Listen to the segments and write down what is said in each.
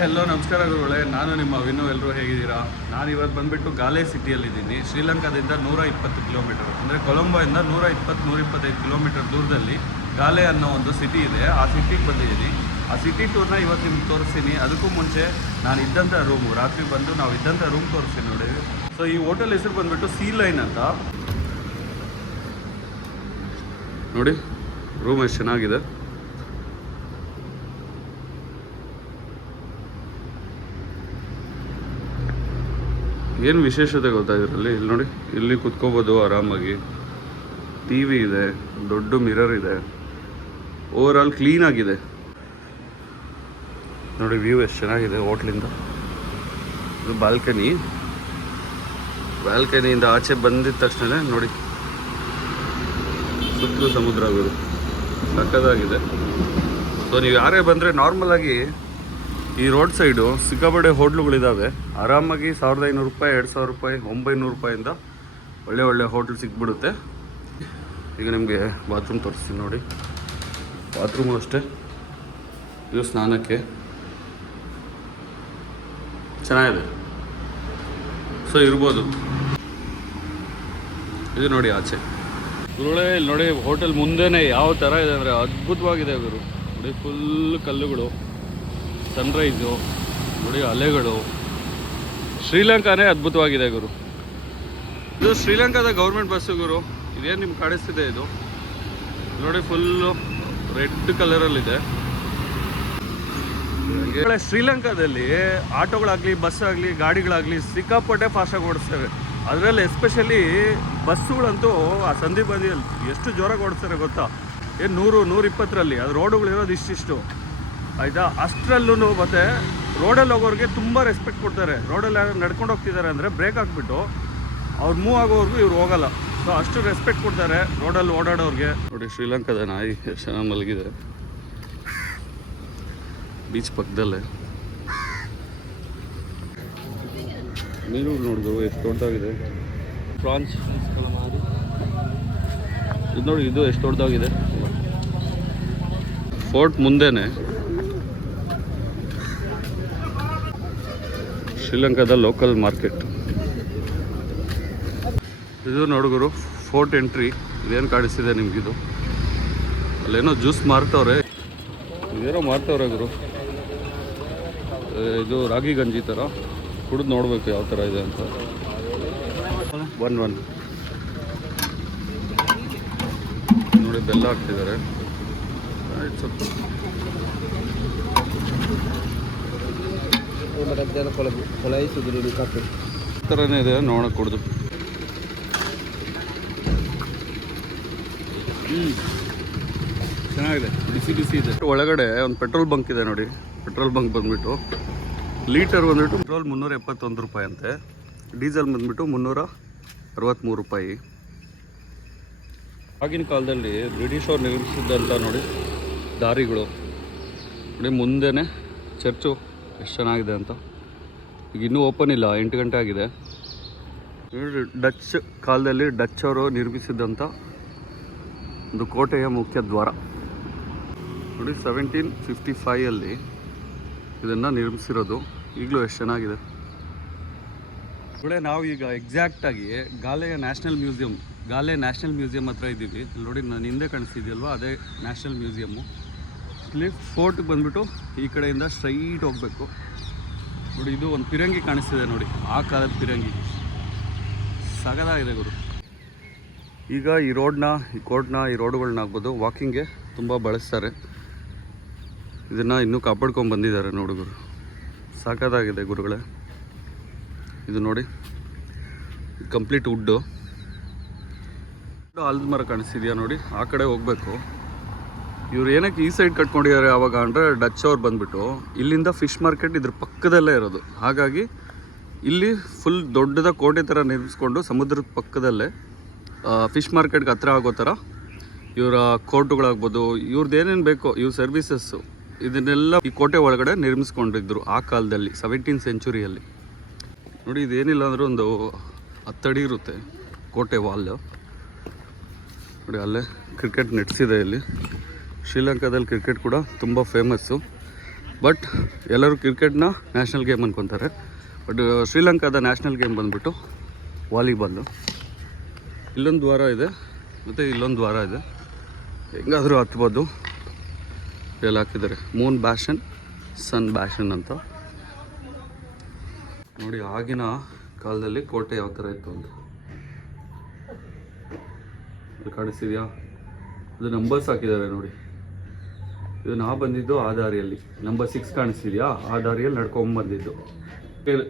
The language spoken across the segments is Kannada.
ಹೆಲೋ ನಮಸ್ಕಾರ ಗುರುಗಳೇ, ನಾನು ನಿಮ್ಮ ವಿನು. ಎಲ್ಲರೂ ಹೇಗಿದ್ದೀರಾ? ನಾನು ಇವತ್ತು ಬಂದುಬಿಟ್ಟು ಗಾಲೆ ಸಿಟಿಯಲ್ಲಿದ್ದೀನಿ. ಶ್ರೀಲಂಕಾದಿಂದ 120 ಕಿಲೋಮೀಟರ್, ಅಂದರೆ ಕೊಲಂಬೋಯಿಂದ 120-125 ಕಿಲೋಮೀಟರ್ ದೂರದಲ್ಲಿ ಗಾಲೆ ಅನ್ನೋ ಒಂದು ಸಿಟಿ ಇದೆ. ಆ ಸಿಟಿಗೆ ಬಂದಿದ್ದೀನಿ. ಆ ಸಿಟಿ ಟೂರ್ನ ಇವತ್ತು ನಿಮ್ಗೆ ತೋರಿಸ್ತೀನಿ. ಅದಕ್ಕೂ ಮುಂಚೆ ನಾನು ಇದ್ದಂಥ ರೂಮು, ರಾತ್ರಿ ಬಂದು ನಾವು ಇದ್ದಂಥ ರೂಮ್ ತೋರಿಸ್ತೀನಿ ನೋಡಿ. ಸೊ ಈ ಹೋಟೆಲ್ ಹೆಸರು ಬಂದುಬಿಟ್ಟು ಸೀ ಲೈನ್ ಅಂತ ನೋಡಿ. ರೂಮ್ ಎಷ್ಟು ಚೆನ್ನಾಗಿದೆ. ಏನು ವಿಶೇಷತೆ ಗೊತ್ತಾ ಇದರಲ್ಲಿ? ಇಲ್ಲಿ ನೋಡಿ, ಇಲ್ಲಿ ಕುತ್ಕೋಬೋದು ಆರಾಮಾಗಿ. ಟಿ ವಿ ಇದೆ, ದೊಡ್ಡ ಮಿರರ್ ಇದೆ, ಓವರ್ ಆಲ್ ಕ್ಲೀನ್ ಆಗಿದೆ ನೋಡಿ. ವ್ಯೂ ಎಷ್ಟು ಚೆನ್ನಾಗಿದೆ ಹೋಟ್ಲಿಂದ. ಇದು ಬಾಲ್ಕನಿಯಿಂದ ಆಚೆ ಬಂದಿದ ತಕ್ಷಣ ನೋಡಿ ಸುತ್ತಲೂ ಸಮುದ್ರ ಆಗೋದು ಸಕ್ಕದಾಗಿದೆ. ಸೊ ನೀವು ಯಾರೇ ಬಂದರೆ ನಾರ್ಮಲಾಗಿ ಈ ರೋಡ್ ಸೈಡು ಸಿಕ್ಕಾಪಟ್ಟೆ ಹೋಟ್ಲುಗಳಿದ್ದಾವೆ. ಆರಾಮಾಗಿ 1500 ರೂಪಾಯಿ, 2000 ರೂಪಾಯಿ, 900 ರೂಪಾಯಿಂದ ಒಳ್ಳೆ ಹೋಟ್ಲ್ ಸಿಕ್ಬಿಡುತ್ತೆ. ಈಗ ನಿಮಗೆ ಬಾತ್ರೂಮ್ ತೋರಿಸ್ತೀನಿ ನೋಡಿ. ಬಾತ್ರೂಮು ಅಷ್ಟೇ, ಇದು ಸ್ನಾನಕ್ಕೆ ಚೆನ್ನಾಗಿದೆ. ಸೊ ಇರ್ಬೋದು. ಇದು ನೋಡಿ ಆಚೆ ಗುರುಗಳೇ. ಇಲ್ಲಿ ನೋಡಿ ಹೋಟೆಲ್ ಮುಂದೆನೇ ಯಾವ ಥರ ಇದೆ ಅಂದರೆ ಅದ್ಭುತವಾಗಿದೆ ಗುರು. ನೋಡಿ ಫುಲ್ ಕಲ್ಲುಗಳು, ಸನ್ರೈಸು ನೋಡಿ, ಅಲೆಗಳು. ಶ್ರೀಲಂಕಾನೇ ಅದ್ಭುತವಾಗಿದೆ ಗುರು. ಇದು ಶ್ರೀಲಂಕಾದ ಗೌರ್ಮೆಂಟ್ ಬಸ್ಸು ಗುರು. ಇದೇನು ನಿಮ್ಗೆ ಕಾಣಿಸ್ತಿದೆ ಇದು ನೋಡಿ, ಫುಲ್ಲು ರೆಡ್ ಕಲರಲ್ಲಿದೆ. ಶ್ರೀಲಂಕಾದಲ್ಲಿ ಆಟೋಗಳಾಗಲಿ, ಬಸ್ ಆಗಲಿ, ಗಾಡಿಗಳಾಗಲಿ ಸಿಕ್ಕಾಪಟ್ಟೆ ಫಾಸ್ಟಾಗಿ ಓಡಿಸ್ತೇವೆ. ಅದರಲ್ಲಿ ಎಸ್ಪೆಷಲಿ ಬಸ್ಸುಗಳಂತೂ ಆ ಸಂಧಿ ಬದಿಯಲ್ಲಿ ಎಷ್ಟು ಜೋರಾಗಿ ಓಡಿಸ್ತಾರೆ ಗೊತ್ತಾ? ಏನು 100-120ರಲ್ಲಿ. ಅದು ರೋಡುಗಳಿರೋದು ಇಷ್ಟಿಷ್ಟು ಆಯಿತಾ. ಅಷ್ಟರಲ್ಲೂ ಮತ್ತು ರೋಡಲ್ಲಿ ಹೋಗೋರಿಗೆ ತುಂಬ ರೆಸ್ಪೆಕ್ಟ್ ಕೊಡ್ತಾರೆ. ರೋಡಲ್ಲಿ ಯಾರು ನಡ್ಕೊಂಡು ಹೋಗ್ತಿದ್ದಾರೆ ಅಂದರೆ ಬ್ರೇಕ್ ಹಾಕ್ಬಿಟ್ಟು ಅವ್ರು ಮೂವ್ ಆಗೋವರೆಗೂ ಇವ್ರು ಹೋಗಲ್ಲ. ಸೊ ಅಷ್ಟು ರೆಸ್ಪೆಕ್ಟ್ ಕೊಡ್ತಾರೆ ರೋಡಲ್ಲಿ ಓಡಾಡೋರಿಗೆ. ನೋಡಿ ಶ್ರೀಲಂಕಾದ ನಾಯಿ ಎಷ್ಟು ಚೆನ್ನಾಗಿ ಮಲಗಿದೆ ಬೀಚ್ ಪಕ್ಕದಲ್ಲೇ. ನೀರು ನೋಡಿದ್ರು ಎಷ್ಟು ದೊಡ್ಡದಾಗಿದೆ. ಪ್ರಾನ್ಸ್ ಇದು ನೋಡಿ, ಇದು ಎಷ್ಟು ದೊಡ್ಡದಾಗಿದೆ. ಫೋರ್ಟ್ ಮುಂದೆನೆ ಶ್ರೀಲಂಕಾದ ಲೋಕಲ್ ಮಾರ್ಕೆಟ್. ಇದು ನೋಡುಗರು ಫೋರ್ಟ್ ಎಂಟ್ರಿ. ಇದೇನು ಕಾಣಿಸ್ತಿದೆ ನಿಮಗಿದು? ಅಲ್ಲೇನೋ ಜ್ಯೂಸ್ ಮಾರ್ತವ್ರೆ, ಇದೇನೋ ಮಾರ್ತವ್ರೆ ಗುರು. ಇದು ರಾಗಿ ಗಂಜಿ ಥರ. ಕುಡಿದು ನೋಡಬೇಕು ಯಾವ ಥರ ಇದೆ ಅಂತ. 1 ನೋಡಿ, ಬೆಲ್ಲ ಹಾಕ್ತಿದ್ದಾರೆ. ಥರನೇ ಇದೆ, ನೋಡೋಣ ಕುಡಿದು. ಚೆನ್ನಾಗಿದೆ, ಬಿಸಿ ಇದೆ. ಒಳಗಡೆ ಒಂದು ಪೆಟ್ರೋಲ್ ಬಂಕ್ ಇದೆ ನೋಡಿ. ಪೆಟ್ರೋಲ್ ಬಂಕ್ ಬಂದ್ಬಿಟ್ಟು ಲೀಟರ್ ಬಂದ್ಬಿಟ್ಟು ಪೆಟ್ರೋಲ್ 371 ರೂಪಾಯಿ ಅಂತೆ. ಡೀಸೆಲ್ ಬಂದ್ಬಿಟ್ಟು 363 ರೂಪಾಯಿ. ಆಗಿನ ಕಾಲದಲ್ಲಿ ಬ್ರಿಟಿಷ್ ಅವ್ರು ನಿರ್ಮಿಸಿದ್ದಂಥ ನೋಡಿ ದಾರಿಗಳು ನೋಡಿ. ಮುಂದೆನೇ ಚರ್ಚು ಎಷ್ಟು ಚೆನ್ನಾಗಿದೆ ಅಂತ. ಈಗ ಇನ್ನೂ ಓಪನ್ ಇಲ್ಲ, 8 ಗಂಟೆ ಆಗಿದೆ. ಡಚ್ ಕಾಲದಲ್ಲಿ ಡಚ್ ಅವರು ನಿರ್ಮಿಸಿದ್ದಂಥ ಒಂದು ಕೋಟೆಯ ಮುಖ್ಯ ದ್ವಾರ ನೋಡಿ. 1755 ಇದನ್ನು ನಿರ್ಮಿಸಿರೋದು. ಈಗಲೂ ಎಷ್ಟು ಚೆನ್ನಾಗಿದೆ ನಾವು ಈಗ ಎಕ್ಸಾಕ್ಟಾಗಿ ಗಾಲೆ ನ್ಯಾಷನಲ್ ಮ್ಯೂಸಿಯಂ ಹತ್ರ ಇದ್ದೀವಿ. ನೋಡಿ ನಾನು ಹಿಂದೆ ಕಾಣಿಸ್ತಿದ್ಯಲ್ವ, ಅದೇ ನ್ಯಾಷನಲ್ ಮ್ಯೂಸಿಯಮ್ಮು. ಇಲ್ಲಿ ಫೋರ್ಟ್ಗೆ ಬಂದುಬಿಟ್ಟು ಈ ಕಡೆಯಿಂದ ಸ್ಟ್ರೈಟ್ ಹೋಗಬೇಕು ನೋಡಿ. ಇದು ಒಂದು ಪಿರಂಗಿ ಕಾಣಿಸ್ತಿದೆ ನೋಡಿ, ಆ ಕಾಲದ ಪಿರಂಗಿ. ಸಗದಾಗಿದೆ ಗುರು. ಈಗ ಈ ರೋಡ್ಗಳನ್ನ ಆಗ್ಬೋದು ವಾಕಿಂಗ್ಗೆ ತುಂಬ ಬಳಸ್ತಾರೆ. ಇದನ್ನು ಇನ್ನೂ ಕಾಪಾಡ್ಕೊಂಡು ಬಂದಿದ್ದಾರೆ ನೋಡುಗರು. ಸಾಕಾಗಿದೆ ಗುರುಗಳೇ. ಇದು ನೋಡಿ, ಕಂಪ್ಲೀಟ್ ವುಡ್ಡು. ಆಲದ ಮರ ಕಾಣಿಸ್ತಿದೆಯಾ ನೋಡಿ, ಆ ಕಡೆ ಹೋಗಬೇಕು. ಇವ್ರು ಏನಕ್ಕೆ ಈ ಸೈಡ್ ಕಟ್ಕೊಂಡಿದ್ದಾರೆ ಆವಾಗ ಅಂದರೆ, ಡಚ್ ಅವ್ರು ಬಂದುಬಿಟ್ಟು ಇಲ್ಲಿಂದ ಫಿಶ್ ಮಾರ್ಕೆಟ್ ಇದ್ರ ಪಕ್ಕದಲ್ಲೇ ಇರೋದು. ಹಾಗಾಗಿ ಇಲ್ಲಿ ಫುಲ್ ದೊಡ್ಡದ ಕೋಟೆ ಥರ ನಿರ್ಮಿಸ್ಕೊಂಡು ಸಮುದ್ರದ ಪಕ್ಕದಲ್ಲೇ ಫಿಶ್ ಮಾರ್ಕೆಟ್ಗೆ ಹತ್ರ ಆಗೋ ಥರ ಇವರ ಕೋರ್ಟುಗಳಾಗ್ಬೋದು, ಇವ್ರದ್ದು ಏನೇನು ಬೇಕೋ ಇವ್ರ ಸರ್ವೀಸಸ್ಸು, ಇದನ್ನೆಲ್ಲ ಈ ಕೋಟೆ ಒಳಗಡೆ ನಿರ್ಮಿಸ್ಕೊಂಡಿದ್ರು ಆ ಕಾಲದಲ್ಲಿ, 17th ಸೆಂಚುರಿಯಲ್ಲಿ. ನೋಡಿ ಇದೇನಿಲ್ಲ ಅಂದರೂ ಒಂದು 10 ಅಡಿ ಇರುತ್ತೆ ಕೋಟೆ ವಾಲ್ ನೋಡಿ. ಅಲ್ಲೇ ಕ್ರಿಕೆಟ್ ನೆಟ್ಸ್ ಇದೆ. ಇಲ್ಲಿ ಶ್ರೀಲಂಕಾದಲ್ಲಿ ಕ್ರಿಕೆಟ್ ಕೂಡ ತುಂಬ ಫೇಮಸ್ಸು. ಬಟ್ ಎಲ್ಲರೂ ಕ್ರಿಕೆಟ್ನ ನ್ಯಾಷನಲ್ ಗೇಮ್ ಅಂದ್ಕೊತಾರೆ. ಬಟ್ ಶ್ರೀಲಂಕಾದ ನ್ಯಾಷನಲ್ ಗೇಮ್ ಬಂದುಬಿಟ್ಟು ವಾಲಿಬಾಲು. ಇಲ್ಲೊಂದು ದ್ವಾರ ಇದೆ ಮತ್ತು ಇಲ್ಲೊಂದು ದ್ವಾರ ಇದೆ, ಹೆಂಗಾದರೂ ಹತ್ಬೋದು. ಎಲ್ಲ ಹಾಕಿದ್ದಾರೆ ಮೂನ್ ಬ್ಯಾಷನ್, ಸನ್ ಬ್ಯಾಷನ್ ಅಂತ. ನೋಡಿ ಆಗಿನ ಕಾಲದಲ್ಲಿ ಕೋಟೆ ಯಾವ ಥರ ಇತ್ತು ಅಂತ ಕಾಣಿಸ್ತಿದೆಯಾ? ಅದು ನಂಬರ್ಸ್ ಹಾಕಿದ್ದಾರೆ ನೋಡಿ. ಇದು ನಾವು ಬಂದಿದ್ದು ಆ ದಾರಿಯಲ್ಲಿ, ನಂಬರ್ 6 ಕಾಣಿಸ್ತಿದೆಯಾ? ಆ ದಾರಿಯಲ್ಲಿ ನಡ್ಕೊಂಬಂದಿದ್ದು.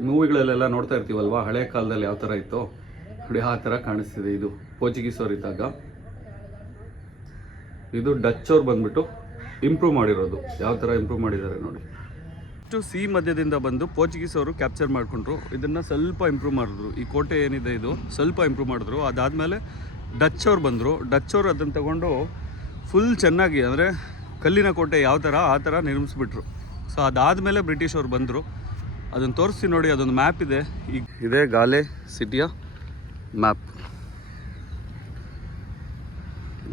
ಮೂವಿಗಳಲ್ಲೆಲ್ಲ ನೋಡ್ತಾ ಇರ್ತೀವಲ್ವ, ಹಳೆ ಕಾಲದಲ್ಲಿ ಯಾವ ಥರ ಇತ್ತು ನೋಡಿ ಆ ಥರ ಕಾಣಿಸ್ತಿದೆ. ಇದು ಪೋರ್ಚುಗೀಸವ್ರು ಇದ್ದಾಗ. ಇದು ಡಚ್ ಅವ್ರು ಬಂದ್ಬಿಟ್ಟು ಇಂಪ್ರೂವ್ ಮಾಡಿರೋದು. ಯಾವ ಥರ ಇಂಪ್ರೂವ್ ಮಾಡಿದ್ದಾರೆ ನೋಡಿ. ಇಷ್ಟು ಸಿ ಮಧ್ಯದಿಂದ ಬಂದು ಪೋರ್ಚುಗೀಸ್ ಅವರು ಕ್ಯಾಪ್ಚರ್ ಮಾಡಿಕೊಂಡ್ರು. ಇದನ್ನು ಸ್ವಲ್ಪ ಇಂಪ್ರೂವ್ ಮಾಡಿದ್ರು. ಈ ಕೋಟೆ ಏನಿದೆ ಇದು ಸ್ವಲ್ಪ ಇಂಪ್ರೂವ್ ಮಾಡಿದ್ರು. ಅದಾದಮೇಲೆ ಡಚ್ ಅವ್ರು ಬಂದರು. ಡಚ್ ಅವರು ಅದನ್ನು ತಗೊಂಡು ಫುಲ್ ಚೆನ್ನಾಗಿ, ಅಂದರೆ ಕಲ್ಲಿನ ಕೋಟೆ ಯಾವ ಥರ ಆ ಥರ ನಿರ್ಮಿಸ್ಬಿಟ್ರು. ಸೊ ಅದಾದಮೇಲೆ ಬ್ರಿಟಿಷ್ ಅವ್ರು ಬಂದರು. ಅದನ್ನು ತೋರಿಸಿ ನೋಡಿ, ಅದೊಂದು ಮ್ಯಾಪ್ ಇದೆ. ಈಗ ಇದೇ ಗಾಲೆ ಸಿಟಿಯ ಮ್ಯಾಪ್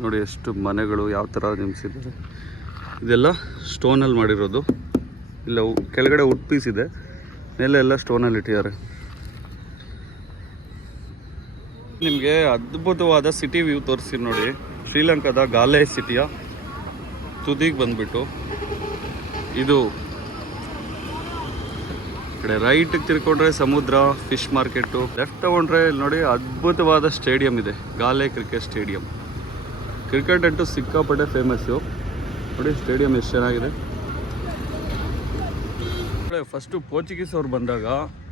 ನೋಡಿ. ಎಷ್ಟು ಮನೆಗಳು ಯಾವ ಥರ ನಿರ್ಮಿಸಿದ್ದಾರೆ. ಇದೆಲ್ಲ ಸ್ಟೋನಲ್ಲಿ ಮಾಡಿರೋದು. ಇಲ್ಲ ಕೆಳಗಡೆ ವುಡ್ ಪೀಸ್ ಇದೆ, ಮೇಲೆ ಎಲ್ಲ ಸ್ಟೋನಲ್ಲಿ ಇಟ್ಟಿದ್ದಾರೆ. ನಿಮಗೆ ಅದ್ಭುತವಾದ ಸಿಟಿ ವ್ಯೂ ತೋರಿಸ್ತೀನಿ ನೋಡಿ. ಶ್ರೀಲಂಕಾದ ಗಾಲೆ ಸಿಟಿಯ ತುದಿಗೆ ಬಂದುಬಿಟ್ಟು ಇದು ಕಡೆ ರೈಟಿಗೆ ತಿರ್ಕೊಂಡ್ರೆ ಸಮುದ್ರ, ಫಿಶ್ ಮಾರ್ಕೆಟು. ಲೆಫ್ಟ್ ತಗೊಂಡ್ರೆ ಇಲ್ಲಿ ನೋಡಿ ಅದ್ಭುತವಾದ ಸ್ಟೇಡಿಯಂ ಇದೆ, ಗಾಲೆ ಕ್ರಿಕೆಟ್ ಸ್ಟೇಡಿಯಂ. ಕ್ರಿಕೆಟ್ ಅಂತೂ ಸಿಕ್ಕಾಪಟ್ಟೆ ಫೇಮಸ್ಸು ನೋಡಿ. ಸ್ಟೇಡಿಯಂ ಎಷ್ಟು ಚೆನ್ನಾಗಿದೆ. ಫಸ್ಟು ಪೋರ್ಚುಗೀಸ್ ಅವ್ರು ಬಂದಾಗ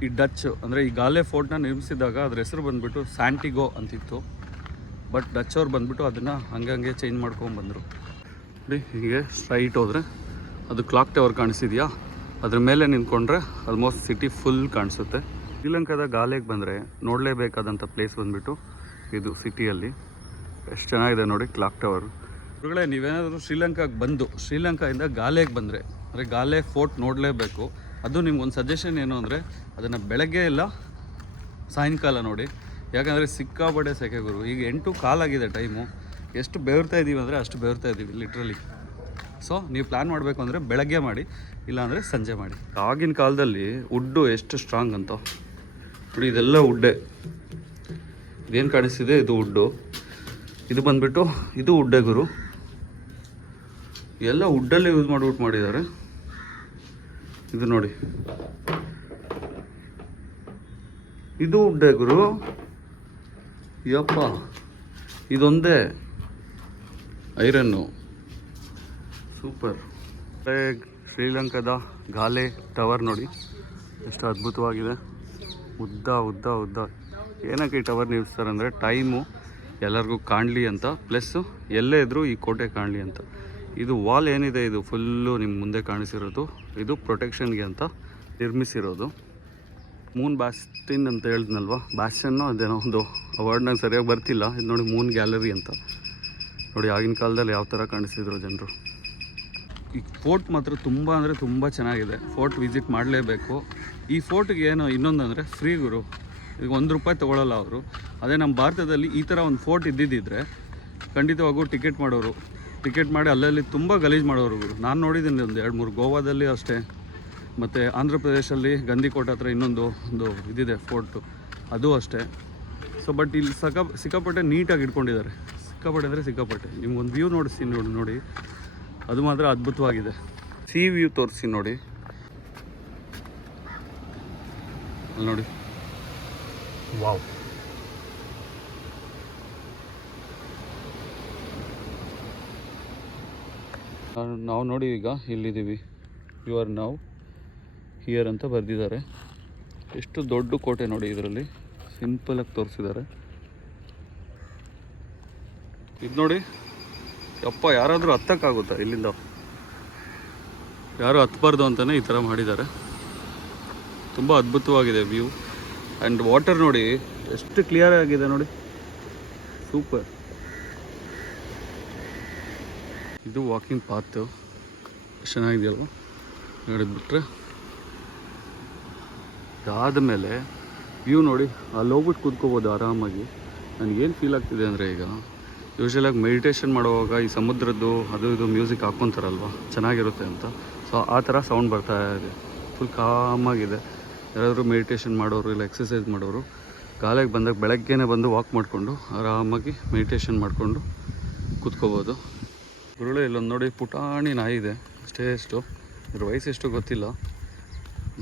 ಈ ಡಚ್ ಅಂದರೆ ಈ ಗಾಲೆ ಫೋರ್ಟ್ನ ನಿರ್ಮಿಸಿದಾಗ ಅದ್ರ ಹೆಸರು ಬಂದುಬಿಟ್ಟು ಸ್ಯಾಂಟಿಗೋ ಅಂತಿತ್ತು. ಬಟ್ ಡಚ್ ಅವ್ರು ಬಂದುಬಿಟ್ಟು ಅದನ್ನು ಹಂಗೆ ಚೇಂಜ್ ಮಾಡ್ಕೊಂಡ್ಬಂದರು ನೋಡಿ. ಹೀಗೆ ಸ್ಟ್ರೈಟ್ ಹೋದರೆ ಅದು ಕ್ಲಾಕ್ ಟವರ್ ಕಾಣಿಸಿದೆಯಾ? ಅದ್ರ ಮೇಲೆ ನಿಂತ್ಕೊಂಡ್ರೆ ಆಲ್ಮೋಸ್ಟ್ ಸಿಟಿ ಫುಲ್ ಕಾಣಿಸುತ್ತೆ. ಶ್ರೀಲಂಕಾದ ಗಾಲೆಗೆ ಬಂದರೆ ನೋಡಲೇಬೇಕಾದಂಥ ಪ್ಲೇಸ್ ಬಂದುಬಿಟ್ಟು ಇದು ಸಿಟಿಯಲ್ಲಿ. ಎಷ್ಟು ಚೆನ್ನಾಗಿದೆ ನೋಡಿ ಕ್ಲಾಕ್ ಟವರ್. ಹೊರಗಡೆ ನೀವೇನಾದರೂ ಶ್ರೀಲಂಕಾಗೆ ಬಂದು ಶ್ರೀಲಂಕಾದಿಂದ ಗಾಲೆಗೆ ಬಂದರೆ, ಅಂದರೆ ಗಾಲೆ ಫೋರ್ಟ್ ನೋಡಲೇಬೇಕು. ಅದು ನಿಮ್ಗೊಂದು ಸಜೆಷನ್ ಏನು ಅಂದರೆ ಅದನ್ನು ಬೆಳಗ್ಗೆ ಇಲ್ಲ ಸಾಯಂಕಾಲ ನೋಡಿ. ಯಾಕಂದರೆ ಸಿಕ್ಕಾಪಟ್ಟೆ ಸೆಕೆ ಗುರು. ಈಗ 8:15 ಆಗಿದೆ ಟೈಮು. ಎಷ್ಟು ಬೆವರ್ತಾ ಇದ್ದೀವಿ ಅಂದರೆ ಅಷ್ಟು ಬೆವರ್ತಾ ಇದ್ದೀವಿ ಲಿಟ್ರಲಿ. ಸೊ ನೀವು ಪ್ಲ್ಯಾನ್ ಮಾಡಬೇಕು ಅಂದರೆ ಬೆಳಗ್ಗೆ ಮಾಡಿ, ಇಲ್ಲಾಂದರೆ ಸಂಜೆ ಮಾಡಿ. ಆಗಿನ ಕಾಲದಲ್ಲಿ ವುಡ್ಡು ಎಷ್ಟು ಸ್ಟ್ರಾಂಗ್ ಅಂತ ನೋಡಿ. ಇದೆಲ್ಲ ವುಡ್ಡೇ. ಇದೇನು ಕಾಣಿಸ್ತಿದೆ ಇದು ವುಡ್ಡು. ಇದು ಬಂದುಬಿಟ್ಟು ಇದು ವುಡ್ಡೇ ಗುರು. ಎಲ್ಲ ವುಡ್ಡಲ್ಲೇ ಯೂಸ್ ಮಾಡಿದ್ದಾರೆ. ಇದು ನೋಡಿ, ಇದು ವುಡ್ಡೇ ಗುರು. ಯಪ್ಪ, ಇದೊಂದೇ ಐರನ್ನು. ಸೂಪರ್. ಶ್ರೀಲಂಕಾದ ಗಾಲೆ ಟವರ್ ನೋಡಿ ಎಷ್ಟು ಅದ್ಭುತವಾಗಿದೆ. ಉದ್ದ ಉದ್ದ ಉದ್ದ. ಏನಕ್ಕೆ ಈ ಟವರ್ ನಿರ್ಮಿಸ್ತಾರೆ ಅಂದರೆ ಟೈಮು ಎಲ್ಲರಿಗೂ ಕಾಣಲಿ ಅಂತ, ಪ್ಲಸ್ಸು ಎಲ್ಲೇ ಇದ್ದರೂ ಈ ಕೋಟೆ ಕಾಣಲಿ ಅಂತ. ಇದು ವಾಲ್ ಏನಿದೆ ಇದು ಫುಲ್ಲು ನಿಮ್ಮ ಮುಂದೆ ಕಾಣಿಸಿರೋದು, ಇದು ಪ್ರೊಟೆಕ್ಷನ್ಗೆ ಅಂತ ನಿರ್ಮಿಸಿರೋದು. ಮೂನ್ ಬ್ಯಾಸ್ಟಿನ್ ಅಂತ ಹೇಳಿದ್ನಲ್ವ, ಬ್ಯಾಷನ್ನು ಅದೇನೋ ಒಂದು ಅವಾರ್ಡ್ ನಂಗೆ ಸರಿಯಾಗಿ ಬರ್ತಿಲ್ಲ. ಇದು ನೋಡಿ ಮೂನ್ ಗ್ಯಾಲರಿ ಅಂತ ನೋಡಿ. ಆಗಿನ ಕಾಲದಲ್ಲಿ ಯಾವ ಥರ ಕಾಣಿಸಿದ್ರು ಜನರು. ಈ ಫೋರ್ಟ್ ಮಾತ್ರ ತುಂಬ ಅಂದರೆ ತುಂಬ ಚೆನ್ನಾಗಿದೆ. ಫೋರ್ಟ್ ವಿಸಿಟ್ ಮಾಡಲೇಬೇಕು. ಈ ಫೋರ್ಟ್ಗೆ ಏನು ಇನ್ನೊಂದು ಅಂದರೆ ಫ್ರೀ ಗುರು. ಈಗ ₹1 ತೊಗೊಳ್ಳಲ್ಲ ಅವರು. ಅದೇ ನಮ್ಮ ಭಾರತದಲ್ಲಿ ಈ ಥರ ಒಂದು ಫೋರ್ಟ್ ಇದ್ದಿದ್ದರೆ ಖಂಡಿತವಾಗೂ ಟಿಕೆಟ್ ಮಾಡೋರು. ಟಿಕೆಟ್ ಮಾಡಿ ಅಲ್ಲಲ್ಲಿ ತುಂಬ ಗಲೀಜು ಮಾಡೋರು ಗುರು. ನಾನು ನೋಡಿದ್ದೀನಿ ಒಂದು 2-3 ಗೋವಾದಲ್ಲಿ ಅಷ್ಟೇ, ಮತ್ತು ಆಂಧ್ರ ಪ್ರದೇಶಲ್ಲಿ ಗಂದಿಕೋಟೆ ಹತ್ರ ಇನ್ನೊಂದು ಇದಿದೆ ಫೋರ್ಟು, ಅದು ಅಷ್ಟೇ. ಸೊ ಬಟ್ ಇಲ್ಲಿ ಸಿಕ್ಕಾಪಟ್ಟೆ ನೀಟಾಗಿ ಇಟ್ಕೊಂಡಿದ್ದಾರೆ. ಸಿಕ್ಕಾಪಟ್ಟೆ ಅಂದರೆ ಸಿಕ್ಕಾಪಟ್ಟೆ. ನಿಮ್ಗೊಂದು ವ್ಯೂ ನೋಡಿಸ್ತೀನಿ ನೋಡಿ, ಅದು ಮಾತ್ರ ಅದ್ಭುತವಾಗಿದೆ. ಸಿ ವ್ಯೂ ತೋರಿಸಿ ನೋಡಿ. ಅಲ್ಲಿ ನೋಡಿ, ವಾವ್. ನಾವು ನೋಡಿ ಈಗ ಇಲ್ಲಿದ್ದೀವಿ. ಯು ಆರ್ ನೌ ಹಿಯರ್ ಅಂತ ಬರೆದಿದ್ದಾರೆ. ಎಷ್ಟು ದೊಡ್ಡ ಕೋಟೆ ನೋಡಿ. ಇದರಲ್ಲಿ ಸಿಂಪಲಾಗಿ ತೋರಿಸಿದ್ದಾರೆ. ಇದು ನೋಡಿ, ಯಪ್ಪ, ಯಾರಾದರೂ ಹತ್ತಕ್ಕಾಗುತ್ತಾ ಇಲ್ಲಿಂದ? ಯಾರು ಹತ್ತಬಾರ್ದು ಅಂತಲೇ ಈ ಥರ ಮಾಡಿದ್ದಾರೆ. ತುಂಬ ಅದ್ಭುತವಾಗಿದೆ ವ್ಯೂ. ಆ್ಯಂಡ್ ವಾಟರ್ ನೋಡಿ ಎಷ್ಟು ಕ್ಲಿಯರ್ ಆಗಿದೆ ನೋಡಿ. ಸೂಪರ್. ಇದು ವಾಕಿಂಗ್ ಪಾತ್ ಚೆನ್ನಾಗಿದೆಯಲ್ವ ನೋಡಿದ್ಬಿಟ್ರೆ. ಅದಾದ ಮೇಲೆ ವ್ಯೂ ನೋಡಿ, ಅಲ್ಲಿ ಹೋಗ್ಬಿಟ್ಟು ಕೂತ್ಕೋಬೋದು ಆರಾಮಾಗಿ. ನನಗೇನು ಫೀಲ್ ಆಗ್ತಿದೆ ಅಂದರೆ, ಈಗ ಯೂಶ್ವಲಾಗಿ ಮೆಡಿಟೇಷನ್ ಮಾಡುವಾಗ ಈ ಸಮುದ್ರದ್ದು ಅದು ಇದು ಮ್ಯೂಸಿಕ್ ಹಾಕ್ಕೊತಾರಲ್ವ, ಚೆನ್ನಾಗಿರುತ್ತೆ ಅಂತ. ಸೊ ಆ ಥರ ಸೌಂಡ್ ಬರ್ತಾ ಇದೆ. ಫುಲ್ ಕಾಮಾಗಿದೆ. ಯಾರಾದರೂ ಮೆಡಿಟೇಷನ್ ಮಾಡೋರು ಇಲ್ಲ ಎಕ್ಸಸೈಸ್ ಮಾಡೋರು ಗಾಲೆಗೆ ಬಂದಾಗ ಬೆಳಗ್ಗೆನೇ ಬಂದು ವಾಕ್ ಮಾಡಿಕೊಂಡು ಆರಾಮಾಗಿ ಮೆಡಿಟೇಷನ್ ಮಾಡಿಕೊಂಡು ಕೂತ್ಕೋಬೋದು. ಗುರುಳೆ ಇಲ್ಲೊಂದು ನೋಡಿ ಪುಟಾಣಿ ನಾಯಿ ಇದೆ ಅಷ್ಟೇ. ಎಷ್ಟು ಇದ್ರ ವಯಸ್ಸು ಎಷ್ಟು ಗೊತ್ತಿಲ್ಲ.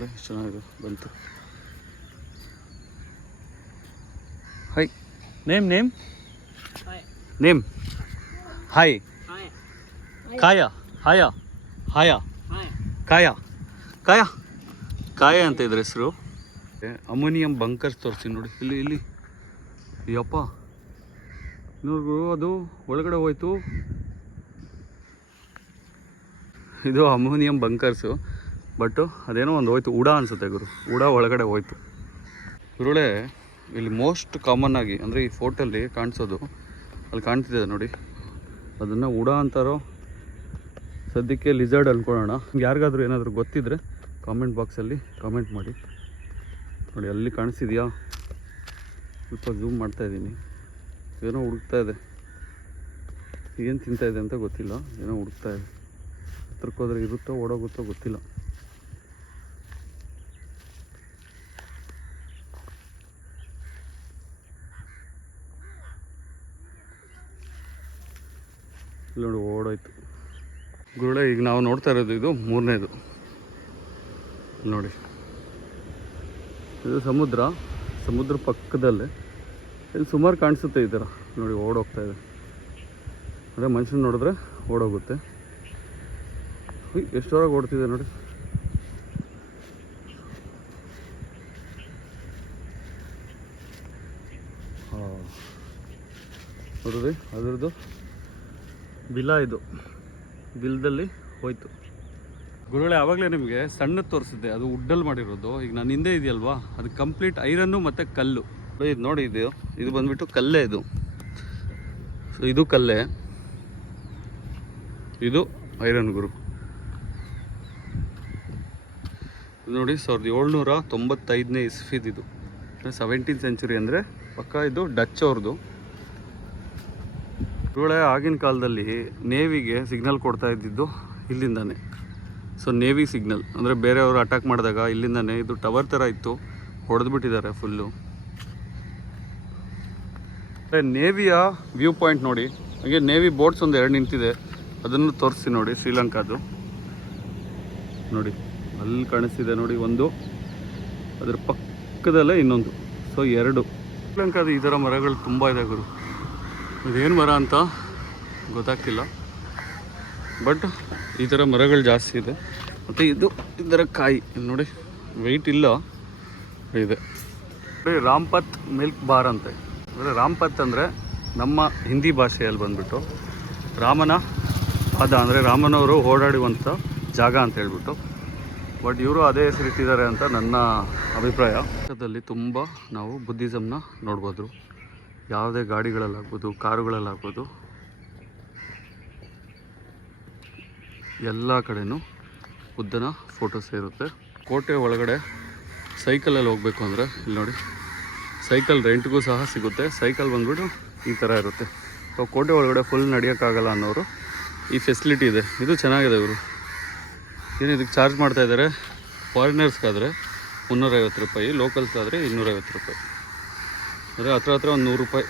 ಎಷ್ಟು ಚೆನ್ನಾಗಿದೆ ಬಂತು. Hi name name name hi ಕಾಯ ಹಾಯ ಹಾಯ ಕಾಯ ಕಾಯ ಕಾಯ ಅಂತ ಇದ್ರ ಹೆಸರು. ಅಮೋನಿಯಂ ಬಂಕರ್ಸ್ ತೋರಿಸ್ತೀನಿ ನೋಡಿ ಇಲ್ಲಿ ಇಲ್ಲಿ. ಯಪ್ಪ ನೋಡ್ರು ಅದು ಒಳಗಡೆ ಹೋಯ್ತು. ಇದು ಅಮೋನಿಯಂ ಬಂಕರ್ಸು, ಬಟ್ ಅದೇನೋ ಒಂದು ಹೋಯ್ತು. ಉಡಾ ಅನಿಸುತ್ತೆ ಗುರು, ಉಡಾ ಒಳಗಡೆ ಹೋಯ್ತು. ಗುರುಳೆ ಇಲ್ಲಿ ಮೋಸ್ಟ್ ಕಾಮನ್ ಆಗಿ ಅಂದರೆ ಈ ಫೋಟೋಲ್ಲಿ ಕಾಣಿಸೋದು ಅಲ್ಲಿ ಕಾಣ್ತಿದೆ ನೋಡಿ, ಅದನ್ನು ಉಡಾ ಅಂತಾರೋ ಸದ್ಯಕ್ಕೆ ಲಿಸರ್ಡ್ ಅಂದ್ಕೊಳ್ಳೋಣ. ಯಾರಿಗಾದ್ರೂ ಏನಾದರೂ ಗೊತ್ತಿದ್ದರೆ ಕಾಮೆಂಟ್ ಬಾಕ್ಸಲ್ಲಿ ಕಾಮೆಂಟ್ ಮಾಡಿ. ನೋಡಿ ಅಲ್ಲಿ ಕಾಣಿಸ್ತಿದೆಯಾ? ಸ್ವಲ್ಪ ಝೂಮ್ ಮಾಡ್ತಾಯಿದ್ದೀನಿ. ಏನೋ ಹುಡುಕ್ತಾ ಇದೆ, ಏನು ತಿಂತಾಯಿದೆ ಅಂತ ಗೊತ್ತಿಲ್ಲ. ಏನೋ ಹುಡುಕ್ತಾ ಇದೆ. ಹತ್ರಕ್ಕೆ ಹೋದ್ರೆ ಇರುತ್ತೋ ಓಡೋಗುತ್ತೋ ಗೊತ್ತಿಲ್ಲ. ಇಲ್ಲಿ ನೋಡಿ ಓಡೋಯ್ತು ಗುರುಳೆ. ಈಗ ನಾವು ನೋಡ್ತಾ ಇರೋದು ಇದು 3ನೇದು ನೋಡಿ. ಇದು ಸಮುದ್ರ ಪಕ್ಕದಲ್ಲೇ ಇಲ್ಲಿ ಸುಮಾರು ಕಾಣಿಸುತ್ತೆ ಈ ಥರ ನೋಡಿ. ಓಡೋಗ್ತಾ ಇದೆ ಅಂದರೆ ಮನುಷ್ಯನ ನೋಡಿದ್ರೆ ಓಡೋಗುತ್ತೆ. ಎಷ್ಟೊಳಗೆ ಓಡ್ತಿದೆ ನೋಡಿ. ಹಾಂ ನೋಡ್ರಿ ಅದರದ್ದು ಬಿಲ, ಇದು ಬಿಲ್ದಲ್ಲಿ ಹೋಯ್ತು. ಗುರುಳೆ ಆವಾಗಲೇ ನಿಮಗೆ ಸಣ್ಣದು ತೋರಿಸಿದ್ದೆ, ಅದು ವುಡ್ಡಲ್ಲಿ ಮಾಡಿರೋದು. ಈಗ ನಾನು ಹಿಂದೆ ಇದೆಯಲ್ವಾ, ಅದು ಕಂಪ್ಲೀಟ್ ಐರನ್ನು ಮತ್ತು ಕಲ್ಲು. ಇದು ನೋಡಿ, ಇದು ಬಂದುಬಿಟ್ಟು ಕಲ್ಲೇ. ಇದು ಸೊ ಇದು ಕಲ್ಲೇ, ಇದು ಐರನ್ ಗುರು. ನೋಡಿ 1795ನೇ ಇಸ್ವಿದು, 17th ಸೆಂಚುರಿ ಅಂದರೆ ಪಕ್ಕ. ಇದು ಡಚ್ ಅವ್ರದ್ದು. ಗುರುಳೆ ಆಗಿನ ಕಾಲದಲ್ಲಿ ನೇವಿಗೆ ಸಿಗ್ನಲ್ ಕೊಡ್ತಾ ಇದ್ದಿದ್ದು ಇಲ್ಲಿಂದಾನೆ. ಸೊ ನೇವಿ ಸಿಗ್ನಲ್ ಅಂದರೆ ಬೇರೆಯವರು ಅಟ್ಯಾಕ್ ಮಾಡಿದಾಗ ಇಲ್ಲಿಂದಾನೆ. ಇದು ಟವರ್ ಥರ ಇತ್ತು, ಹೊಡೆದ್ಬಿಟ್ಟಿದ್ದಾರೆ ಫುಲ್ಲು. ನೇವಿಯ ವ್ಯೂ ಪಾಯಿಂಟ್ ನೋಡಿ. ಹಾಗೆ ನೇವಿ ಬೋಟ್ಸ್ ಒಂದು 2 ನಿಂತಿದೆ, ಅದನ್ನು ತೋರಿಸಿ ನೋಡಿ. ಶ್ರೀಲಂಕಾದು ನೋಡಿ ಅಲ್ಲಿ ಕಾಣಿಸ್ತಿದೆ ನೋಡಿ ಒಂದು, ಅದರ ಪಕ್ಕದಲ್ಲೇ ಇನ್ನೊಂದು. ಸೊ 2 ಶ್ರೀಲಂಕಾದ ಈ ಥರ ಮರಗಳು ತುಂಬ ಇದೆ ಗುರು. ಇದೇನು ಮರ ಅಂತ ಗೊತ್ತಾಗ್ತಿಲ್ಲ, ಬಟ್ ಈ ಥರ ಮರಗಳು ಜಾಸ್ತಿ ಇದೆ. ಮತ್ತು ಇದು ಇದರ ಕಾಯಿ ಇಲ್ಲಿ ನೋಡಿ, ವೆಯ್ಟ್ ಇಲ್ಲ ಇದೆ. ರಾಮ್ಪತ್ ಮಿಲ್ಕ್ ಬಾರ್ ಅಂತೆ. ಅಂದರೆ ರಾಮ್ಪತ್ ಅಂದರೆ ನಮ್ಮ ಹಿಂದಿ ಭಾಷೆಯಲ್ಲಿ ಬಂದುಬಿಟ್ಟು ರಾಮನ ಪಾದ, ಅಂದರೆ ರಾಮನವರು ಓಡಾಡುವಂಥ ಜಾಗ ಅಂತ ಹೇಳ್ಬಿಟ್ಟು. ಬಟ್ ಇವರು ಅದೇ ಹೆಸರಿಟ್ಟಿದ್ದಾರೆ ಅಂತ ನನ್ನ ಅಭಿಪ್ರಾಯ. ದೇಶದಲ್ಲಿ ತುಂಬ ನಾವು ಬುದ್ಧಿಸಮ್ನ ನೋಡ್ಬೋದು. ಯಾವುದೇ ಗಾಡಿಗಳಲ್ಲಾಗ್ಬೋದು, ಕಾರುಗಳಲ್ಲಾಗ್ಬೋದು, ಎಲ್ಲ ಕಡೆಯೂ ಬುದ್ಧನ ಫೋಟೋಸ್ ಇರುತ್ತೆ. ಕೋಟೆ ಒಳಗಡೆ ಸೈಕಲಲ್ಲಿ ಹೋಗಬೇಕು ಅಂದರೆ ಇಲ್ಲಿ ನೋಡಿ, ಸೈಕಲ್ ರೆಂಟ್ಗೂ ಸಹ ಸಿಗುತ್ತೆ. ಸೈಕಲ್ ಬಂದ್ಬಿಟ್ಟು ಈ ಥರ ಇರುತ್ತೆ. ಸೊ ಕೋಟೆ ಒಳಗಡೆ ಫುಲ್ ನಡೆಯೋಕ್ಕಾಗಲ್ಲ ಅನ್ನೋರು ಈ ಫೆಸಿಲಿಟಿ ಇದೆ. ಇದು ಚೆನ್ನಾಗಿದೆ ಇವರು. ಏನು ಇದಕ್ಕೆ ಚಾರ್ಜ್ ಮಾಡ್ತಾಯಿದ್ದಾರೆ. ಫಾರಿನರ್ಸ್ಗಾದರೆ 350 ರೂಪಾಯಿ, ಲೋಕಲ್ಸ್ಗಾದರೆ 250 ರೂಪಾಯಿ. ಅಂದರೆ ಹತ್ರ ಒಂದು 100 ರೂಪಾಯಿ,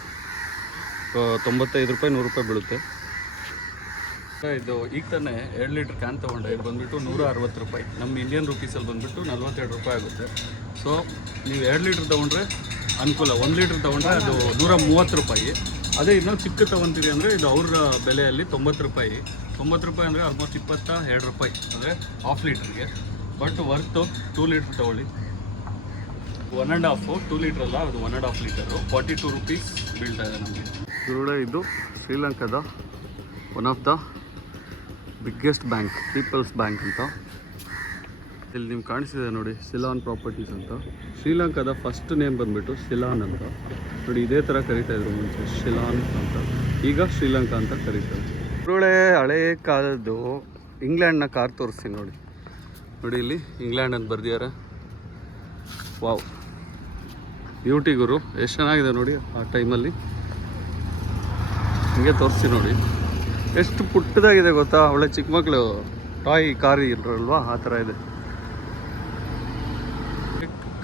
95 ರೂಪಾಯಿ 100 ರೂಪಾಯಿ ಬೀಳುತ್ತೆ. ಇದು ಈಗ ತಾನೇ 2 ಲೀಟ್ರ್ ಕ್ಯಾನ್ ತೊಗೊಂಡೆ. ಇದು ಬಂದುಬಿಟ್ಟು 160 ರೂಪಾಯಿ. ನಮ್ಮ ಇಂಡಿಯನ್ ರುಪೀಸಲ್ಲಿ ಬಂದುಬಿಟ್ಟು 42 ರೂಪಾಯಿ ಆಗುತ್ತೆ. ಸೊ ನೀವು 2 ಲೀಟ್ರ್ ತೊಗೊಂಡ್ರೆ ಅನುಕೂಲ. 1 ಲೀಟ್ರ್ ತೊಗೊಂಡ್ರೆ ಅದು 130 ರೂಪಾಯಿ. ಅದೇ ಇನ್ನೂ ಚಿಕ್ಕ ತೊಗೊತೀರಿ ಅಂದರೆ ಇದು ಅವ್ರ ಬೆಲೆಯಲ್ಲಿ 90 ರೂಪಾಯಿ. 90 ರೂಪಾಯಿ ಅಂದರೆ ಆಲ್ಮೋಸ್ಟ್ 22 ರೂಪಾಯಿ, ಅಂದರೆ ಹಾಫ್ ಲೀಟ್ರಿಗೆ. ಬಟ್ ವರ್ತು 2 ಲೀಟ್ರ್ ತೊಗೊಳ್ಳಿ. 1.5 2 ಲೀಟ್ರ್ ಅಲ್ಲ, ಅದು 1.5 ಲೀಟರು 42 ರೂಪೀಸ್ ಬೀಳ್ತಾ ಇದೆ ನಮಗೆ. ಗುರುಳೆ ಇದು ಶ್ರೀಲಂಕಾದ one of the biggest bank, people's bank ಅಂತ. ಇಲ್ಲಿ ನಿಮ್ಗೆ ಕಾಣಿಸಿದೆ ನೋಡಿ, ಸಿಲಾನ್ ಪ್ರಾಪರ್ಟೀಸ್ ಅಂತ. ಶ್ರೀಲಂಕಾದ ಫಸ್ಟ್ ನೇಮ್ ಬಂದುಬಿಟ್ಟು ಸಿಲಾನ್ ಅಂತ ನೋಡಿ. ಇದೇ ಥರ ಕರೀತಾಯಿದ್ರು ಮುಂಚೆ, ಶಿಲಾನ್ ಅಂತ. ಈಗ ಶ್ರೀಲಂಕಾ ಅಂತ ಕರೀತಾರೆ. ಗುರುಳೆ ಹಳೇ ಕಾಲದ್ದು ಇಂಗ್ಲೆಂಡ್ನ ಕಾರ್ ತೋರಿಸ್ತೀನಿ ನೋಡಿ. ನೋಡಿ ಇಲ್ಲಿ ಇಂಗ್ಲೆಂಡ್ ಅಂತ ಬರ್ದಿದ್ದಾರೆ. ವಾವ್, ಬ್ಯೂಟಿ ಗುರು, ಎಷ್ಟು ಚೆನ್ನಾಗಿದೆ ನೋಡಿ. ಆ ಟೈಮಲ್ಲಿ ಹಿಂಗೆ ತೋರಿಸ್ತೀನಿ ನೋಡಿ. ಎಷ್ಟು ಪುಟ್ಟದಾಗಿದೆ ಗೊತ್ತಾ. ಒಳ್ಳೆ ಚಿಕ್ಕ ಮಕ್ಕಳು ಟಾಯ್ ಕಾರ್ ಇರಲ್ವಾ ಆ ಥರ ಇದೆ.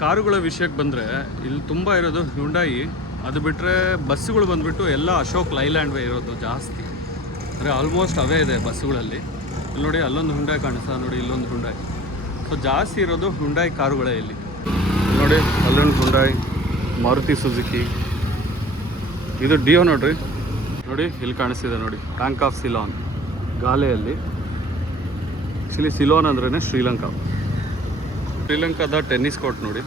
ಕಾರುಗಳ ವಿಷಯಕ್ಕೆ ಬಂದರೆ ಇಲ್ಲಿ ತುಂಬ ಇರೋದು ಹ್ಯುಂಡಾಯಿ. ಅದು ಬಿಟ್ಟರೆ ಬಸ್ಸುಗಳು ಬಂದುಬಿಟ್ಟು ಎಲ್ಲ ಅಶೋಕ್ ಲೈಲ್ಯಾಂಡ್ವೇ ಇರೋದು ಜಾಸ್ತಿ. ಅಂದರೆ ಆಲ್ಮೋಸ್ಟ್ ಅವೇ ಇದೆ ಬಸ್ಸುಗಳಲ್ಲಿ. ಇಲ್ಲಿ ನೋಡಿ ಅಲ್ಲೊಂದು ಹುಂಡಾಯ್ ಕಾಣಿಸ್ತಾ, ನೋಡಿ ಇಲ್ಲೊಂದು ಹುಂಡಾಯ್. ಸೊ ಜಾಸ್ತಿ ಇರೋದು ಹುಂಡಾಯ್ ಕಾರುಗಳೇ ಇಲ್ಲಿ. ನೋಡಿ ಅಲ್ಲೊಂದು ಹುಂಡಾಯ್, ಮಾರುತಿ ಸುಜುಕಿ. ಇದು ಡಿಯೋ ನೋಡ್ರಿ, ನೋಡಿ ಇಲ್ಲಿ ಕಾಣಿಸ್ತಿದೆ ನೋಡಿ, ಟ್ಯಾಂಕ್ ಆಫ್ ಸಿಲೋನ್ ಗಾಲೆಯಲ್ಲಿ. ಆ್ಯಕ್ಚುಲಿ ಸಿಲೋನ್ ಅಂದ್ರೇ ಶ್ರೀಲಂಕಾದ ಟೆನ್ನಿಸ್ ಕೋರ್ಟ್ ನೋಡಿ.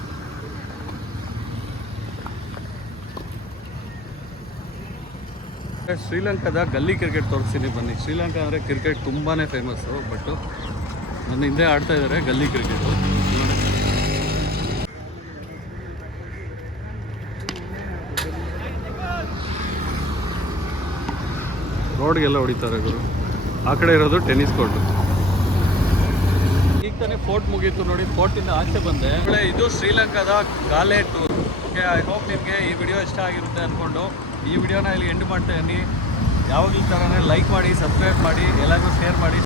ಶ್ರೀಲಂಕಾದ ಗಲ್ಲಿ ಕ್ರಿಕೆಟ್ ತೋರಿಸ್ತೀನಿ ಬನ್ನಿ. ಶ್ರೀಲಂಕಾ ಅಂದರೆ ಕ್ರಿಕೆಟ್ ತುಂಬಾ ಫೇಮಸ್ಸು. ಬಟ್ಟು ನನ್ನ ಹಿಂದೆ ಆಡ್ತಾ ಇದ್ದಾರೆ ಗಲ್ಲಿ ಕ್ರಿಕೆಟು. ರೋಡ್ಗೆಲ್ಲ ಹೊಡಿತಾರೆ ಗುರು. ಆ ಕಡೆ ಇರೋದು ಟೆನ್ನಿಸ್ ಕೋರ್ಟು. ಈಗ ತಾನೇ ಫೋರ್ಟ್ ಮುಗೀತು ನೋಡಿ, ಫೋರ್ಟಿಂದ ಆಚೆ ಬಂದೆ. ಇದು ಶ್ರೀಲಂಕಾದ Galle tour. Okay, I hope ನಿಮಗೆ ಈ ವಿಡಿಯೋ ಇಷ್ಟ ಆಗಿರುತ್ತೆ ಅಂದ್ಕೊಂಡು ಈ ವಿಡಿಯೋನ ಇಲ್ಲಿ ಎಂಡ್ ಮಾಡ್ತಾ ಇದ್ದೀನಿ. ಯಾವಾಗಲೂ ಥರನೇ ಲೈಕ್ ಮಾಡಿ, ಸಬ್ಸ್ಕ್ರೈಬ್ ಮಾಡಿ, ಎಲ್ಲರಿಗೂ ಶೇರ್ ಮಾಡಿ.